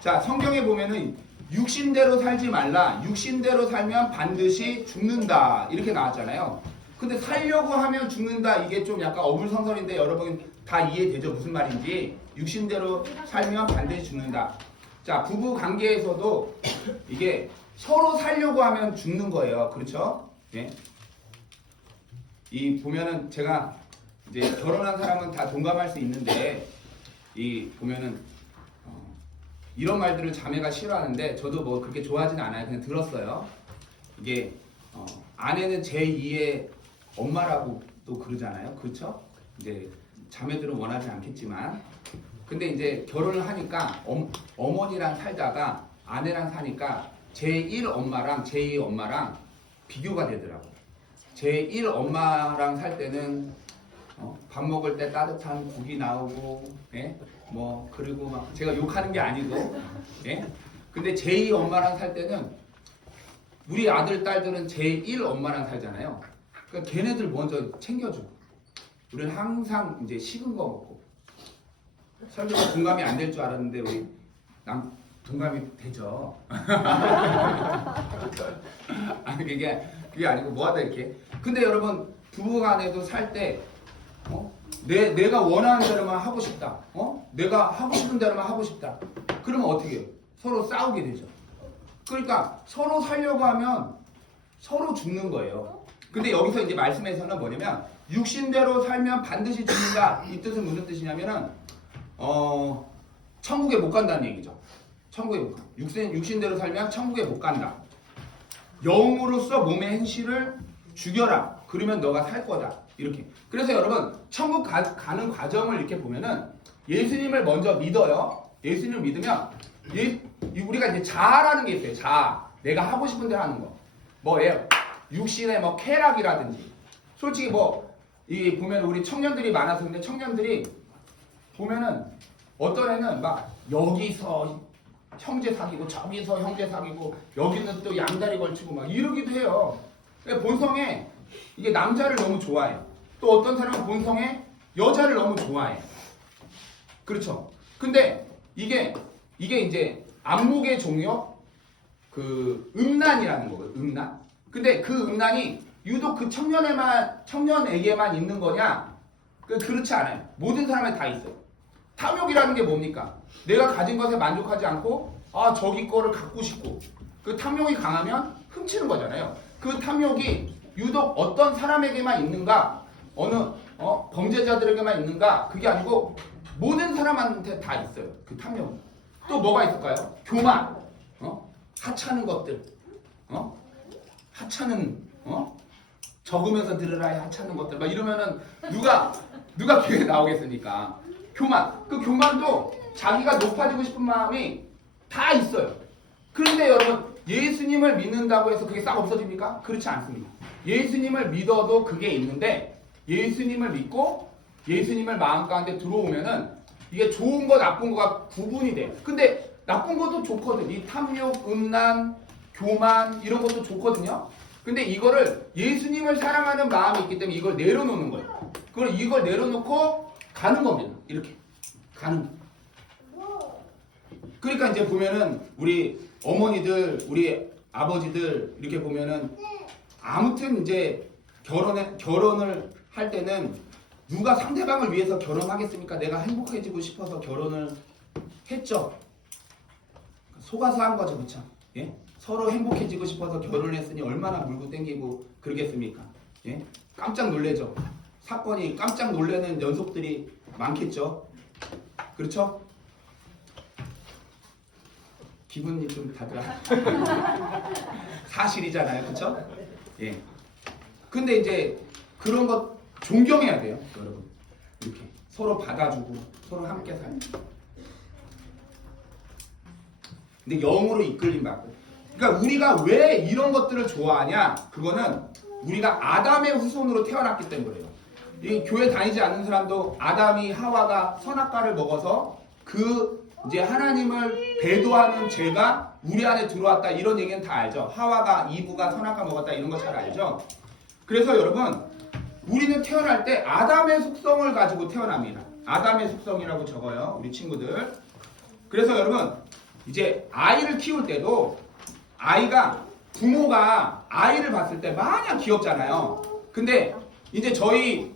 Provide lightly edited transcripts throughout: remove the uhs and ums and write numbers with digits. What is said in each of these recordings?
자, 성경에 보면은 육신대로 살지 말라. 육신대로 살면 반드시 죽는다. 이렇게 나왔잖아요. 근데 살려고 하면 죽는다. 이게 좀 약간 어불성설인데 여러분 다 이해되죠? 무슨 말인지. 육신대로 살면 반드시 죽는다. 자, 부부 관계에서도 이게 서로 살려고 하면 죽는 거예요. 그렇죠? 예. 이 보면은 제가 이제 결혼한 사람은 다 동감할 수 있는데 이 보면은 이런 말들을 자매가 싫어하는데 저도 뭐 그렇게 좋아하지는 않아요. 그냥 들었어요. 이게 아내는 제2의 엄마라고 또 그러잖아요. 그렇죠? 이제 자매들은 원하지 않겠지만 근데 이제 결혼을 하니까 어머니랑 살다가 아내랑 사니까 제1 엄마랑 제2 엄마랑 비교가 되더라고요. 제1 엄마랑 살 때는 밥 먹을 때 따뜻한 국이 나오고, 예? 뭐 그리고 막 제가 욕하는 게 아니고, 예? 근데 제2 엄마랑 살 때는 우리 아들 딸들은 제1 엄마랑 살잖아요. 그러니까 걔네들 먼저 챙겨주고, 우리는 항상 이제 식은 거 먹고. 설교가 동감이 안 될 줄 알았는데 우리 동감이 되죠. 아니 그게 아니고 뭐하다 이렇게. 근데 여러분 부부간에도 살 때 내가 원하는 대로만 하고 싶다. 내가 하고 싶은 대로만 하고 싶다. 그러면 어떻게 해요? 서로 싸우게 되죠. 그러니까 서로 살려고 하면 서로 죽는 거예요. 근데 여기서 이제 말씀에서는 뭐냐면 육신대로 살면 반드시 죽는다. 이 뜻은 무슨 뜻이냐면은 천국에 못 간다는 얘기죠. 천국에 못 가. 육신대로 살면 천국에 못 간다. 영으로서 몸의 행실을 죽여라. 그러면 너가 살 거다. 이렇게. 그래서 여러분 천국 가는 과정을 이렇게 보면은 예수님을 먼저 믿어요. 예수님을 믿으면 우리가 이제 자아라는 게 있어요. 자아. 내가 하고 싶은 대로 하는 거. 뭐예요? 육신의 뭐 쾌락이라든지. 솔직히 이 보면 우리 청년들이 많아서 근데 청년들이 보면은 어떤 애는 막 여기서 형제 사귀고 저기서 형제 사귀고 여기는 또 양다리 걸치고 막 이러기도 해요. 그러니까 본성에 이게 남자를 너무 좋아해요. 또 어떤 사람은 본성에 여자를 너무 좋아해. 그렇죠. 근데 이게 이제 안목의 종요 그 음란이라는 거예요. 음란. 근데 그 음란이 유독 그 청년에게만 있는 거냐? 그렇지 않아요. 모든 사람에 다 있어요. 탐욕이라는 게 뭡니까? 내가 가진 것에 만족하지 않고 저기 거를 갖고 싶고 그 탐욕이 강하면 훔치는 거잖아요. 그 탐욕이 유독 어떤 사람에게만 있는가? 어느 범죄자들에게만 있는가? 그게 아니고 모든 사람한테 다 있어요. 그 탐욕. 또 뭐가 있을까요? 교만. 하찮은 것들. 하찮은 적으면서 들으라 하찮은 것들. 막 이러면은 누가 교회에 나오겠습니까? 교만. 그 교만도 자기가 높아지고 싶은 마음이 다 있어요. 그런데 여러분 예수님을 믿는다고 해서 그게 싹 없어집니까? 그렇지 않습니다. 예수님을 믿어도 그게 있는데 예수님을 믿고 예수님을 마음 가운데 들어오면은 이게 좋은 거 나쁜 거가 구분이 돼. 근데 나쁜 것도 좋거든. 이 탐욕, 음란, 교만 이런 것도 좋거든요. 근데 이거를 예수님을 사랑하는 마음이 있기 때문에 이걸 내려놓는 거예요. 그걸 이걸 내려놓고 가는 겁니다. 이렇게 가는 거. 그러니까 이제 보면은 우리 어머니들, 우리 아버지들 이렇게 보면은 아무튼 이제 결혼을 할 때는 누가 상대방을 위해서 결혼하겠습니까? 내가 행복해지고 싶어서 결혼을 했죠. 속아서 한 거죠, 그렇죠? 예? 서로 행복해지고 싶어서 결혼을 했으니 얼마나 물고 땡기고 그러겠습니까? 예? 깜짝 놀래죠. 사건이 깜짝 놀라는 연속들이 많겠죠. 그렇죠? 기분이 좀 다들 사실이잖아요, 그렇죠? 예. 근데 이제 그런 것 존경해야 돼요, 여러분. 이렇게 서로 받아주고 서로 함께 살고. 근데 영으로 이끌림 받고. 그러니까 우리가 왜 이런 것들을 좋아하냐? 그거는 우리가 아담의 후손으로 태어났기 때문이에요. 이 교회 다니지 않는 사람도 아담이 하와가 선악과를 먹어서 이제 하나님을 배도하는 죄가 우리 안에 들어왔다 이런 얘기는 다 알죠. 하와가 이브가 선악과 먹었다 이런 거 잘 알죠. 그래서 여러분 우리는 태어날 때 아담의 속성을 가지고 태어납니다. 아담의 속성이라고 적어요, 우리 친구들. 그래서 여러분 이제 아이를 키울 때도 아이가 부모가 아이를 봤을 때 마냥 귀엽잖아요. 근데 이제 저희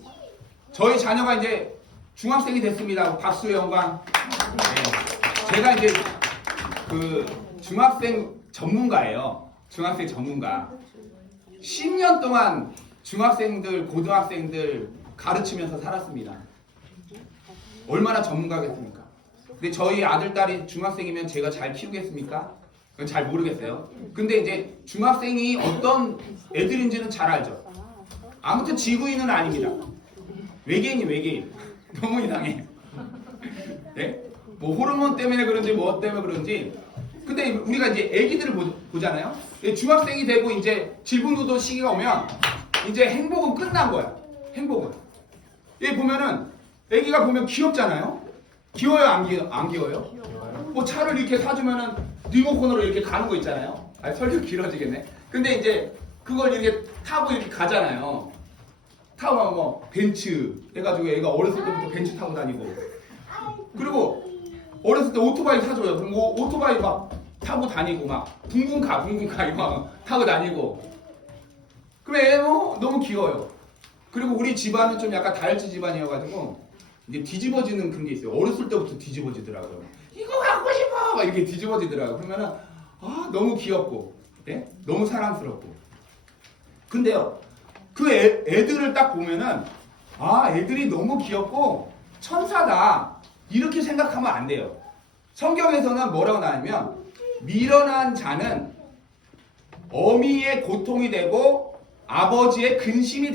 자녀가 이제 중학생이 됐습니다. 박수 영광. 네. 제가 이제 그 중학생 전문가예요. 중학생 전문가. 10년 동안 중학생들, 고등학생들 가르치면서 살았습니다. 얼마나 전문가겠습니까? 근데 저희 아들, 딸이 중학생이면 제가 잘 키우겠습니까? 그건 잘 모르겠어요. 근데 이제 중학생이 어떤 애들인지는 잘 알죠. 아무튼 지구인은 아닙니다. 외계인이 외계인. 너무 이상해. 네? 뭐 호르몬 때문에 그런지 뭐 때문에 그런지. 근데 우리가 이제 애기들을 보잖아요. 중학생이 되고 이제 질풍노도 시기가 오면 이제 행복은 끝난 거야. 행복은. 얘 보면은 애기가 보면 귀엽잖아요. 귀여워요, 안 귀여워요? 뭐 차를 이렇게 사주면은 리모컨으로 이렇게 가는 거 있잖아요. 설명 길어지겠네. 근데 이제 그걸 이렇게 타고 이렇게 가잖아요. 타고 뭐 벤츠 해가지고 애가 어렸을 때부터 벤츠 타고 다니고. 그리고 어렸을 때 오토바이 사줘요. 그럼 뭐 오토바이 막 타고 다니고 막 붕붕 가 이거 타고 다니고. 그럼 애 너무 귀여워요. 그리고 우리 집안은 좀 약간 다혈질 집안이어가지고 이제 뒤집어지는 그런 게 있어요. 어렸을 때부터 뒤집어지더라고요. 이거 갖고 싶어! 막 이렇게 뒤집어지더라고요. 그러면은 너무 귀엽고, 예? 너무 사랑스럽고. 근데요, 그 애들을 딱 보면은 애들이 너무 귀엽고 천사다 이렇게 생각하면 안 돼요. 성경에서는 뭐라고 나오냐면 미련한 자는 어미의 고통이 되고 아버지의 근심이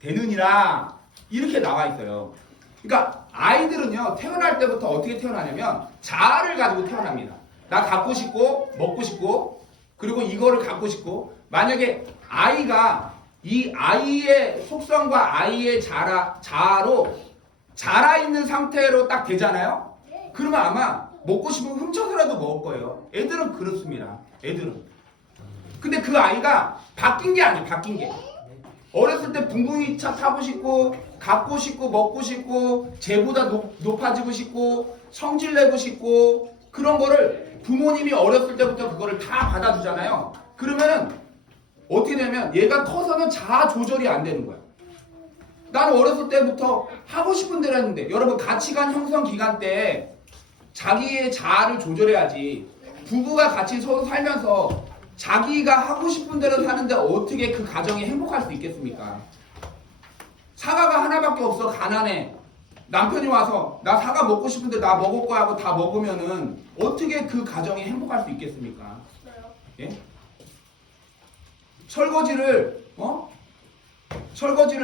되느니라 이렇게 나와 있어요. 그러니까 아이들은요 태어날 때부터 어떻게 태어나냐면 자아를 가지고 태어납니다. 나 갖고 싶고 먹고 싶고 그리고 이거를 갖고 싶고. 만약에 아이가 이 아이의 속성과 아이의 자아로 자라있는 상태로 딱 되잖아요. 그러면 아마 먹고 싶으면 훔쳐서라도 먹을 거예요. 애들은 그렇습니다. 애들은. 근데 그 아이가 바뀐 게 아니에요. 바뀐 게. 어렸을 때 붕붕이 차 타고 싶고 갖고 싶고 먹고 싶고 쟤보다 높아지고 싶고 성질 내고 싶고 그런 거를 부모님이 어렸을 때부터 그거를 다 받아주잖아요. 그러면은 어떻게 되냐면 얘가 커서는 자아 조절이 안 되는 거야. 나는 어렸을 때부터 하고 싶은 대로 했는데 여러분 가치관 형성 기간 때 자기의 자아를 조절해야지. 부부가 같이 서로 살면서 자기가 하고 싶은 대로 사는데 어떻게 그 가정이 행복할 수 있겠습니까? 사과가 하나밖에 없어. 가난해. 남편이 와서 나 사과 먹고 싶은데 나 먹을 거야 하고 다 먹으면은 어떻게 그 가정이 행복할 수 있겠습니까? 예? 설거지를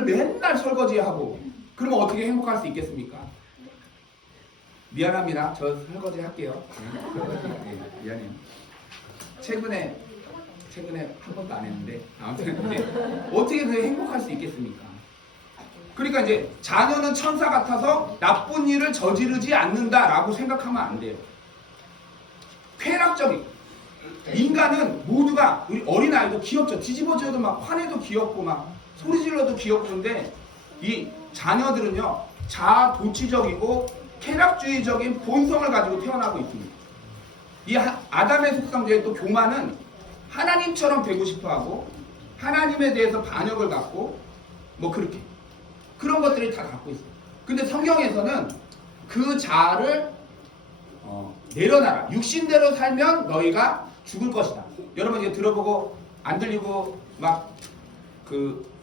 맨날 설거지하고 그러면 어떻게 행복할 수 있겠습니까? 미안합니다. 저 설거지 할게요. 네, 미안해요. 최근에 한 번도 안 했는데 아무튼 어떻게 그 행복할 수 있겠습니까? 그러니까 이제 자녀는 천사 같아서 나쁜 일을 저지르지 않는다라고 생각하면 안 돼요. 쾌락적인 인간은 모두가 우리 어린아이도 귀엽죠. 뒤집어져도 막 화내도 귀엽고 막 소리 질러도 귀엽고. 근데 이 자녀들은요 자아 도취적이고 쾌락주의적인 본성을 가지고 태어나고 있습니다. 이 아담의 속성 중에 또 교만은 하나님처럼 되고 싶어하고 하나님에 대해서 반역을 갖고 뭐 그렇게 그런 것들이 다 갖고 있어요. 근데 성경에서는 그 자아를 내려놔라. 육신대로 살면 너희가 죽을 것이다. 여러분 이제 들어보고 안 들리고 막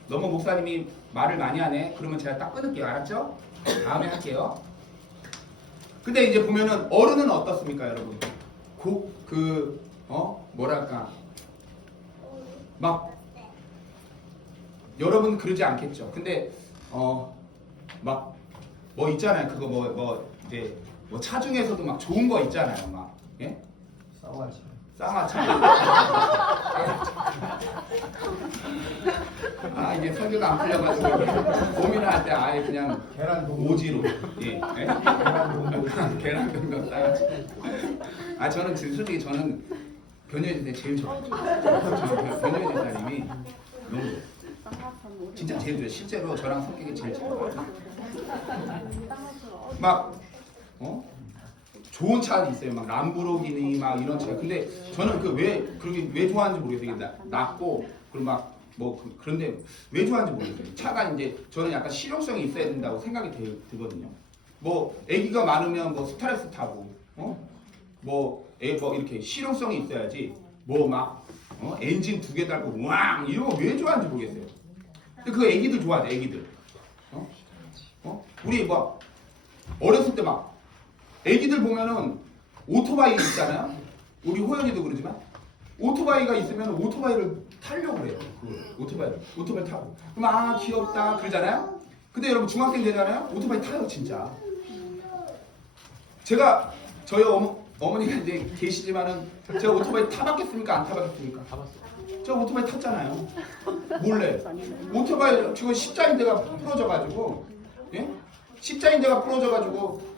너무 목사님이 말을 많이 하네. 그러면 제가 딱 끊을게요. 알았죠? 다음에 할게요. 근데 이제 보면은 어른은 어떻습니까, 여러분? 뭐랄까 막 여러분 그러지 않겠죠. 근데 막 뭐 있잖아요. 그거 이제 뭐 차 중에서도 막 좋은 거 있잖아요. 막 예? 쌍화차. 이게 설교가 안 풀려가지고 고민을 할 때 아예 그냥 오지로 예? 계란 동동 쌍화차. 저는 솔직히 저는 변효재 제일 좋아요. 변효재 사님이 너무 좋아요. 진짜 제일 좋아요. 실제로 저랑 성격이 제일 잘 맞아요. 막 좋은 차 있어요. 막 람보르기니 막 이런 차. 근데 저는 그렇게 왜 좋아하는지 모르겠어요. 이게 낮고 그리고 막 뭐 그런데 왜 좋아하는지 모르겠어요. 차가 이제 저는 약간 실용성이 있어야 된다고 생각이 들거든요. 뭐 아기가 많으면 뭐 스트레스 타고 뭐 이렇게 실용성이 있어야지 뭐 막 엔진 2개 달고 왕 이런 거 왜 좋아하는지 모르겠어요. 근데 그 아기들 좋아해. 아기들. 우리 뭐 어렸을 때 막 아기들 보면은 오토바이 있잖아요. 우리 호연이도 그러지만 오토바이가 있으면 오토바이를 타려고 그래요. 오토바이 타고 그럼 귀엽다 그러잖아요. 근데 여러분 중학생 되잖아요. 오토바이 타요 진짜. 저희 어머니가 이제 계시지만은 제가 오토바이 타봤겠습니까? 안 타봤겠습니까? 타봤어요. 제가 오토바이 탔잖아요. 몰래. 오토바이 지금 십자인대가 부러져가지고 예? 십자인대가 부러져가지고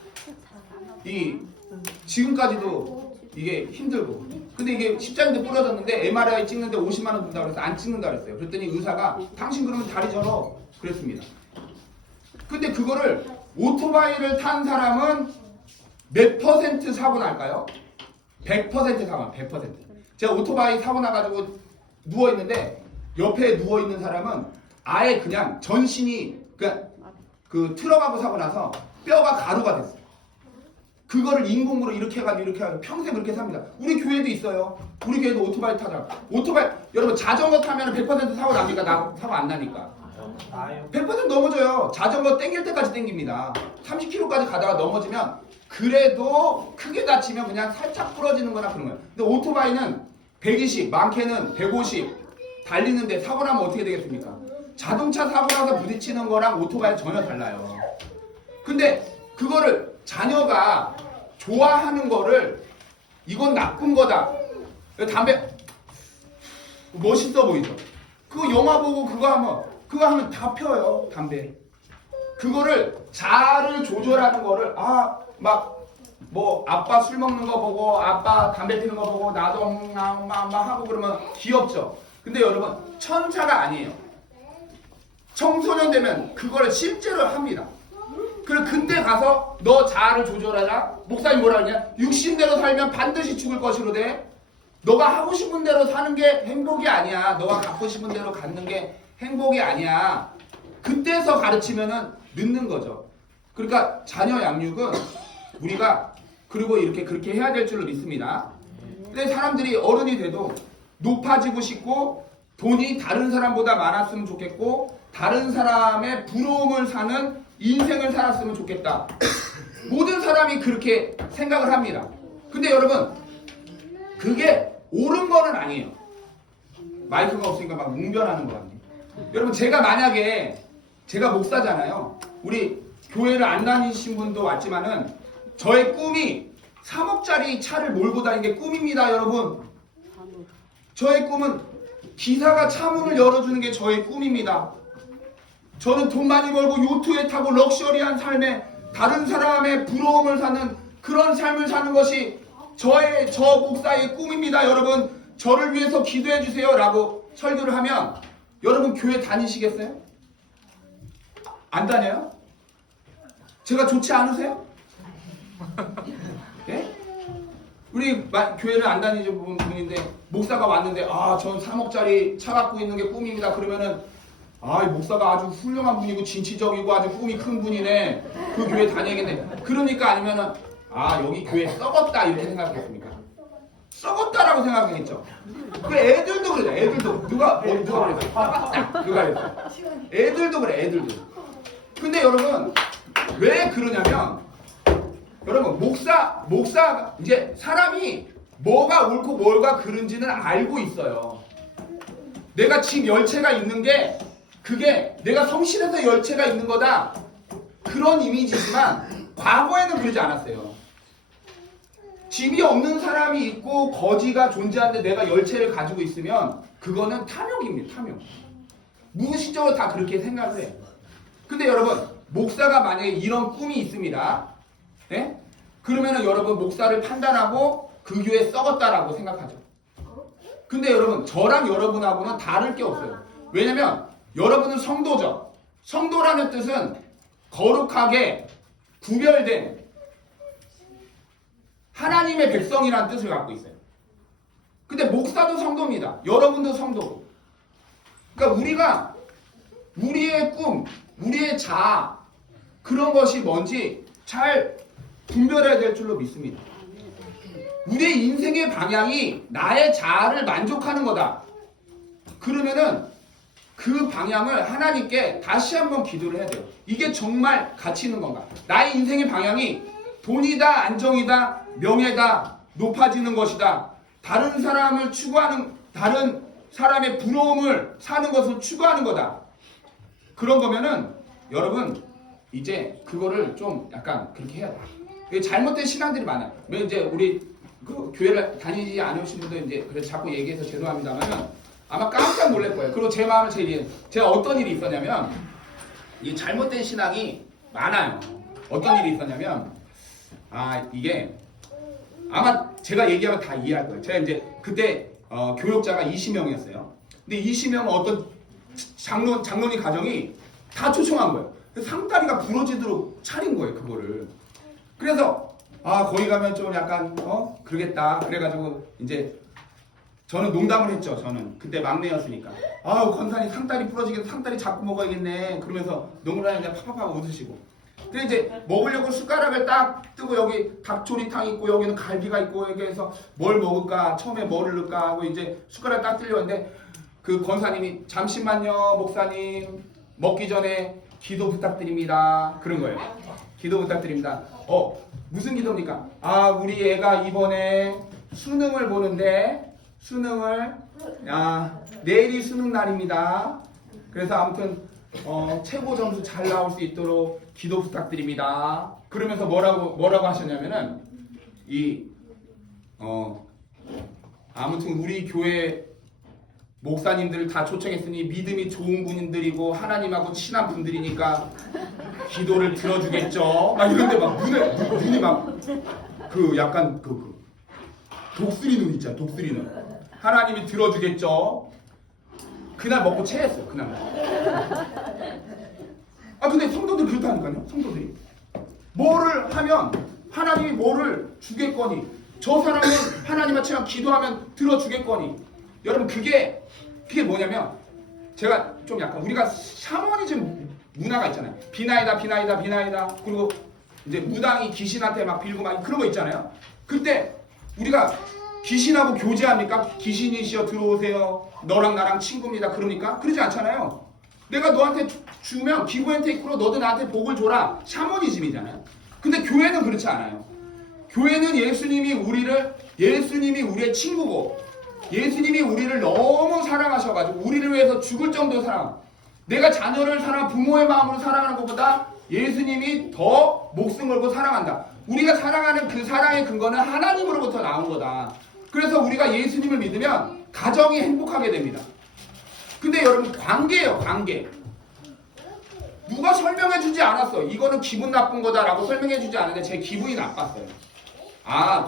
지금까지도 이게 힘들고. 근데 이게 십자인대 부러졌는데 MRI 찍는데 50만 원 든다고 해서 안 찍는다 그랬어요. 그랬더니 의사가 당신 그러면 다리 절어 그랬습니다. 근데 그거를 오토바이를 탄 사람은 몇 퍼센트 사고 날까요? 100% 사고 나요. 100%. 제가 오토바이 사고 나가지고 누워있는데 옆에 누워있는 사람은 아예 그냥 전신이 그 트럭하고 사고 나서 뼈가 가루가 됐어요. 그거를 인공으로 이렇게 해가지고 평생 그렇게 삽니다. 우리 교회도 있어요. 우리 교회도 오토바이 타자. 오토바이 여러분 자전거 타면 100% 사고 납니까? 사고 안 나니까. 100% 넘어져요. 자전거 땡길 때까지 땡깁니다. 30km까지 가다가 넘어지면 그래도 크게 다치면 그냥 살짝 부러지는 거나 그런 거예요. 근데 오토바이는 120, 많게는 150 달리는데 사고 나면 어떻게 되겠습니까? 자동차 사고 나서 부딪히는 거랑 오토바이는 전혀 달라요. 근데 그거를 자녀가 좋아하는 거를 이건 나쁜 거다. 담배 멋있어 보이죠? 그거 영화 보고 그거 하면 다 펴요. 담배. 그거를 자아를 조절하는 거를 뭐 아빠 술 먹는 거 보고 아빠 담배 피는 거 보고 나도 막 하고 그러면 귀엽죠. 근데 여러분 천사가 아니에요. 청소년 되면 그거를 실제로 합니다. 근데 가서 너 자아를 조절하라. 목사님 뭐라 그러냐? 육신대로 살면 반드시 죽을 것이로되 너가 하고 싶은 대로 사는 게 행복이 아니야. 너가 갖고 싶은 대로 갖는 게 행복이 아니야. 그때서 가르치면은 늦는 거죠. 그러니까 자녀 양육은 우리가 그리고 그렇게 해야 될 줄로 믿습니다. 근데 사람들이 어른이 돼도 높아지고 싶고 돈이 다른 사람보다 많았으면 좋겠고 다른 사람의 부러움을 사는 인생을 살았으면 좋겠다. 모든 사람이 그렇게 생각을 합니다. 근데 여러분 그게 옳은 거는 아니에요. 마이크가 없으니까 막 웅변하는 거 같네. 여러분 만약에 제가 목사잖아요. 우리 교회를 안 다니신 분도 왔지만은 저의 꿈이 3억짜리 차를 몰고 다니는 게 꿈입니다, 여러분. 저의 꿈은 기사가 차문을 열어주는 게 저의 꿈입니다. 저는 돈 많이 벌고 요트에 타고 럭셔리한 삶에 다른 사람의 부러움을 사는 그런 삶을 사는 것이 저 목사의 꿈입니다. 여러분 저를 위해서 기도해 주세요 라고 설교를 하면 여러분 교회 다니시겠어요? 안 다녀요? 제가 좋지 않으세요? 예? 우리 교회를 안 다니는 분인데 목사가 왔는데 전 3억짜리 차 갖고 있는 게 꿈입니다. 그러면은 이 목사가 아주 훌륭한 분이고 진취적이고 아주 꿈이 큰 분이네. 그 교회 다녀야겠네. 그러니까 아니면은 여기 교회 썩었다 이렇게 생각했습니까? 썩었다라고 생각했죠. 그 애들도 그래요. 애들도 누가 그랬어? 썩었다. 누가 그랬어? 애들도 그래. 애들도. 근데 여러분 왜 그러냐면 여러분 목사 이제 사람이 뭐가 옳고 뭐가 그른지는 알고 있어요. 내가 지금 열체가 있는 게 그게 내가 성실해서 열체가 있는 거다. 그런 이미지지만 과거에는 그러지 않았어요. 짐이 없는 사람이 있고 거지가 존재하는데 내가 열체를 가지고 있으면 그거는 탐욕입니다. 탐욕. 무의식적으로 다 그렇게 생각을 해요. 근데 여러분 목사가 만약에 이런 꿈이 있습니다. 네? 그러면은 여러분 목사를 판단하고 그 교회 썩었다라고 생각하죠. 근데 여러분 저랑 여러분하고는 다를 게 없어요. 왜냐면 여러분은 성도죠. 성도라는 뜻은 거룩하게 구별된 하나님의 백성이라는 뜻을 갖고 있어요. 근데 목사도 성도입니다. 여러분도 성도고. 그러니까 우리가 우리의 꿈, 우리의 자아 그런 것이 뭔지 잘 분별해야 될 줄로 믿습니다. 우리의 인생의 방향이 나의 자아를 만족하는 거다. 그러면은 그 방향을 하나님께 다시 한번 기도를 해야 돼요. 이게 정말 가치 있는 건가? 나의 인생의 방향이 돈이다, 안정이다, 명예다, 높아지는 것이다. 다른 사람을 추구하는, 다른 사람의 부러움을 사는 것을 추구하는 거다. 그런 거면은 여러분 이제 그거를 좀 약간 그렇게 해야 돼. 잘못된 신앙들이 많아요. 이제 우리 그 교회를 다니지 않으신 분들 이제 그래서 자꾸 얘기해서 죄송합니다만은 아마 깜짝 놀랄 거예요. 그리고 제 마음을 제가 어떤 일이 있었냐면 이 잘못된 신앙이 많아요. 어떤 일이 있었냐면 이게 아마 제가 얘기하면 다 이해할 거예요. 제가 이제 그때 교역자가 20명이었어요. 근데 20명은 어떤 장로님 가정이 다 초청한 거예요. 그래서 상다리가 부러지도록 차린 거예요, 그거를. 그래서 거기 가면 좀 약간 그러겠다. 그래가지고 이제 저는 농담을 했죠. 저는 그때 막내였으니까. 권사님 상다리 부러지겠네. 상다리 잡고 먹어야겠네. 그러면서 농구라는데 팍팍팍 웃으시고. 그래서 이제 먹으려고 숟가락을 딱 뜨고 여기 닭조리탕 있고 여기는 갈비가 있고 여기에서 뭘 먹을까 처음에 뭐를 넣을까 하고 이제 숟가락 딱 들려왔는데 그 권사님이 잠시만요 목사님 먹기 전에 기도 부탁드립니다. 그런 거예요. 기도 부탁드립니다. 무슨 기도입니까? 우리 애가 이번에 수능을 보는데 수능을 내일이 수능 날입니다. 그래서 아무튼 최고 점수 잘 나올 수 있도록 기도 부탁드립니다. 그러면서 뭐라고 하셨냐면은 아무튼 우리 교회 목사님들을 다 초청했으니 믿음이 좋은 분들이고 하나님하고 친한 분들이니까 기도를 들어주겠죠. 막 이런데 막 눈이 막 그 약간 그 독수리 눈 있잖아. 독수리 눈. 하나님이 들어주겠죠. 그날 먹고 체했어요. 그날. 근데 성도들 그렇다니까요. 성도들이 뭐를 하면 하나님이 뭐를 주겠거니 저 사람은 하나님한테 기도하면 들어주겠거니. 여러분 그게 뭐냐면 제가 좀 약간 우리가 샤머니즘 문화가 있잖아요. 비나이다 그리고 이제 무당이 귀신한테 막 빌고 막 그런 거 있잖아요. 그때 우리가 귀신하고 교제합니까? 귀신이시여 들어오세요. 너랑 나랑 친구입니다. 그러니까 그러지 않잖아요. 내가 너한테 주면 기브앤테이크로 너도 나한테 복을 줘라. 샤머니즘이잖아요. 근데 교회는 그렇지 않아요. 교회는 예수님이 우리의 친구고 예수님이 우리를 너무 사랑하셔가지고 우리를 위해서 죽을 정도 사랑. 내가 자녀를 부모의 마음으로 사랑하는 것보다 예수님이 더 목숨 걸고 사랑한다. 우리가 사랑하는 그 사랑의 근거는 하나님으로부터 나온 거다. 그래서 우리가 예수님을 믿으면 가정이 행복하게 됩니다. 근데 여러분 관계예요. 관계. 누가 설명해주지 않았어. 이거는 기분 나쁜 거다라고 설명해주지 않았는데 제 기분이 나빴어요.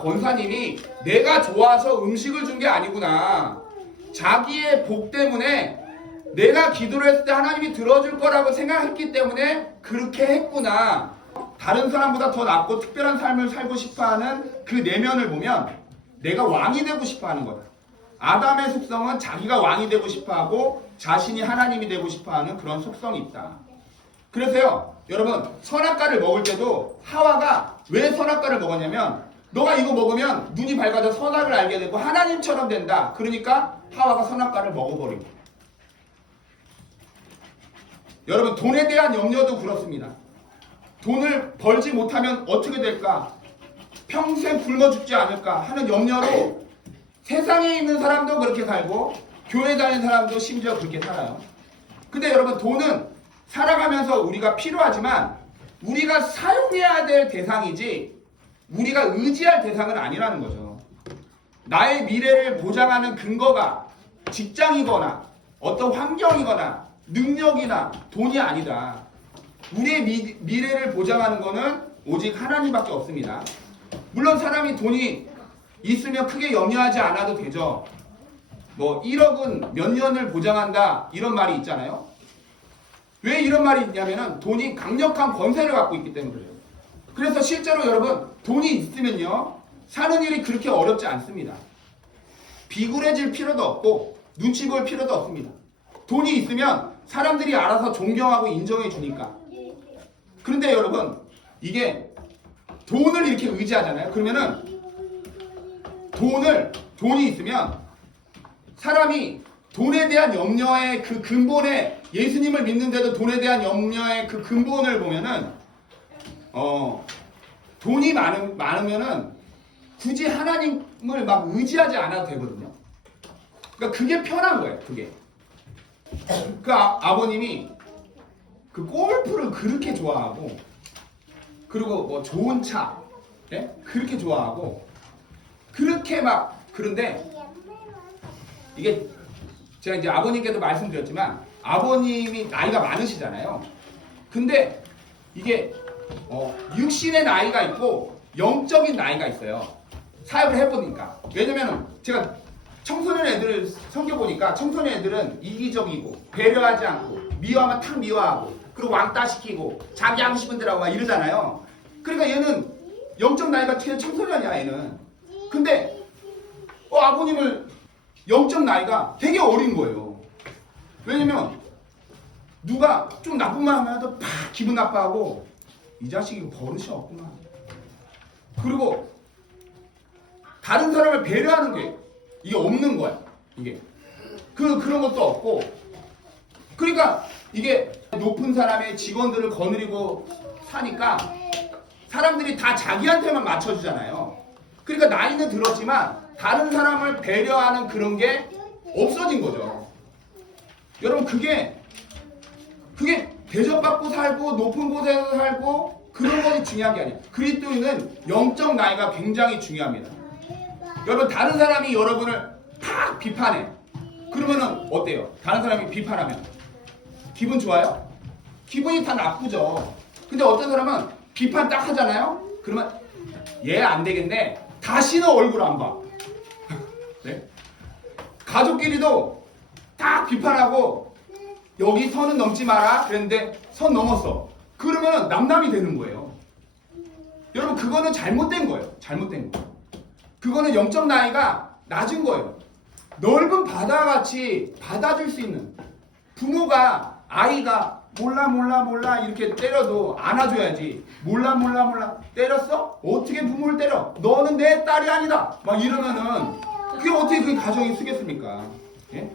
권사님이 내가 좋아서 음식을 준 게 아니구나. 자기의 복 때문에 내가 기도를 했을 때 하나님이 들어줄 거라고 생각했기 때문에 그렇게 했구나. 다른 사람보다 더 낫고 특별한 삶을 살고 싶어하는 그 내면을 보면 내가 왕이 되고 싶어하는 거다. 아담의 속성은 자기가 왕이 되고 싶어하고 자신이 하나님이 되고 싶어하는 그런 속성이 있다. 그래서요 여러분 선악과를 먹을 때도 하와가 왜 선악과를 먹었냐면 너가 이거 먹으면 눈이 밝아져 선악을 알게 되고 하나님처럼 된다. 그러니까 하와가 선악과를 먹어버린 거예요. 여러분 돈에 대한 염려도 그렇습니다. 돈을 벌지 못하면 어떻게 될까? 평생 굶어 죽지 않을까 하는 염려로 세상에 있는 사람도 그렇게 살고 교회 다니는 사람도 심지어 그렇게 살아요. 근데 여러분 돈은 살아가면서 우리가 필요하지만 우리가 사용해야 될 대상이지 우리가 의지할 대상은 아니라는 거죠. 나의 미래를 보장하는 근거가 직장이거나 어떤 환경이거나 능력이나 돈이 아니다. 우리의 미래를 보장하는 거는 오직 하나님밖에 없습니다. 물론 사람이 돈이 있으면 크게 염려하지 않아도 되죠. 1억은 몇 년을 보장한다 이런 말이 있잖아요. 왜 이런 말이 있냐면은 돈이 강력한 권세를 갖고 있기 때문에 그래요. 그래서 실제로 여러분 돈이 있으면요 사는 일이 그렇게 어렵지 않습니다. 비굴해질 필요도 없고 눈치 볼 필요도 없습니다. 돈이 있으면 사람들이 알아서 존경하고 인정해 주니까. 그런데 여러분, 이게 돈을 이렇게 의지하잖아요. 그러면은 돈이 있으면 사람이 돈에 대한 염려의 그 근본에, 예수님을 믿는데도 돈에 대한 염려의 그 근본을 보면은 돈이 많으면은 굳이 하나님을 막 의지하지 않아도 되거든요. 그러니까 그게 편한 거예요. 그게. 그 아버님이 그 골프를 그렇게 좋아하고, 그리고 뭐 좋은 차, 예? 그렇게 좋아하고, 그렇게 막, 그런데 이게 제가 이제 아버님께도 말씀드렸지만 아버님이 나이가 많으시잖아요. 근데 이게 육신의 나이가 있고 영적인 나이가 있어요. 사역을 해보니까. 왜냐면 제가 청소년 애들을 섬겨보니까 청소년 애들은 이기적이고 배려하지 않고 미워하면 탁 미워하고 그리고 왕따 시키고 자기 하고 싶은 대로 하고 막 이러잖아요. 그러니까 얘는 영적 나이가 그냥 청소년이야, 얘는. 근데 아버님을 영적 나이가 되게 어린 거예요. 왜냐면 누가 좀 나쁜 말 하면 팍 기분 나빠하고 이 자식이 버릇이 없구나. 그리고 다른 사람을 배려하는 게 이게 없는 거야. 이게 그런 것도 없고. 그러니까 이게 높은 사람의 직원들을 거느리고 사니까 사람들이 다 자기한테만 맞춰주잖아요. 그러니까 나이는 들었지만 다른 사람을 배려하는 그런 게 없어진 거죠. 여러분, 그게 대접받고 살고 높은 곳에서 살고 그런 것이 중요한 게 아니에요. 그리스도인은 영적 나이가 굉장히 중요합니다. 여러분, 다른 사람이 여러분을 팍 비판해. 그러면은 어때요? 다른 사람이 비판하면 기분 좋아요? 기분이 다 나쁘죠. 근데 어떤 사람은 비판 딱 하잖아요? 그러면 얘 안 되겠네. 다시는 얼굴 안 봐. 네? 가족끼리도 딱 비판하고 여기 선은 넘지 마라 그랬는데 선 넘었어. 그러면 남남이 되는 거예요. 여러분, 그거는 잘못된 거예요. 잘못된 거. 그거는 영적 나이가 낮은 거예요. 넓은 바다같이 받아줄 수 있는, 부모가 아이가 몰라 이렇게 때려도 안아줘야지. 몰라 때렸어? 어떻게 부모를 때려? 너는 내 딸이 아니다. 막 이러면은 그게 어떻게 그 가정이 쓰겠습니까? 예?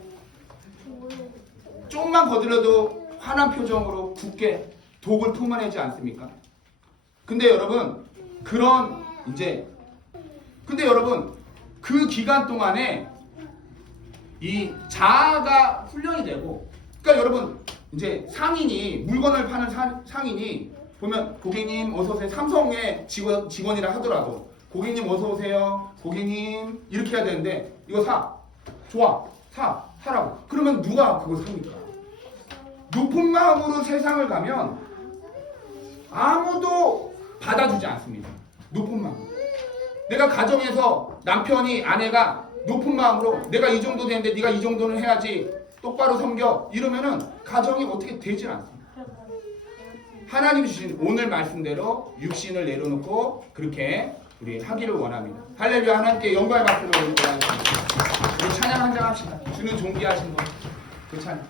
조금만 거들어도 화난 표정으로 굳게 독을 품어내지 않습니까? 근데 여러분, 근데 여러분, 그 기간 동안에 이 자아가 훈련이 되고, 그러니까 여러분, 이제 상인이, 물건을 파는 상인이 보면 고객님 어서오세요. 삼성의 직원이라 하더라도 고객님 어서오세요. 고객님 이렇게 해야 되는데 이거 사. 좋아. 사라고. 그러면 누가 그걸 삽니까? 높은 마음으로 세상을 가면 아무도 받아주지 않습니다. 높은 마음. 내가 가정에서 남편이, 아내가 높은 마음으로 내가 이 정도 되는데 네가 이 정도는 해야지, 똑바로 섬겨, 이러면은 가정이 어떻게 되질 않습니다. 하나님 주신 오늘 말씀대로 육신을 내려놓고 그렇게 우리 하기를 원합니다. 할렐루야. 하나님께 영광의 박수를 올리고 하겠습니다. 우리 찬양 한 장 합시다. 주는 존귀하신 분, 그 찬양.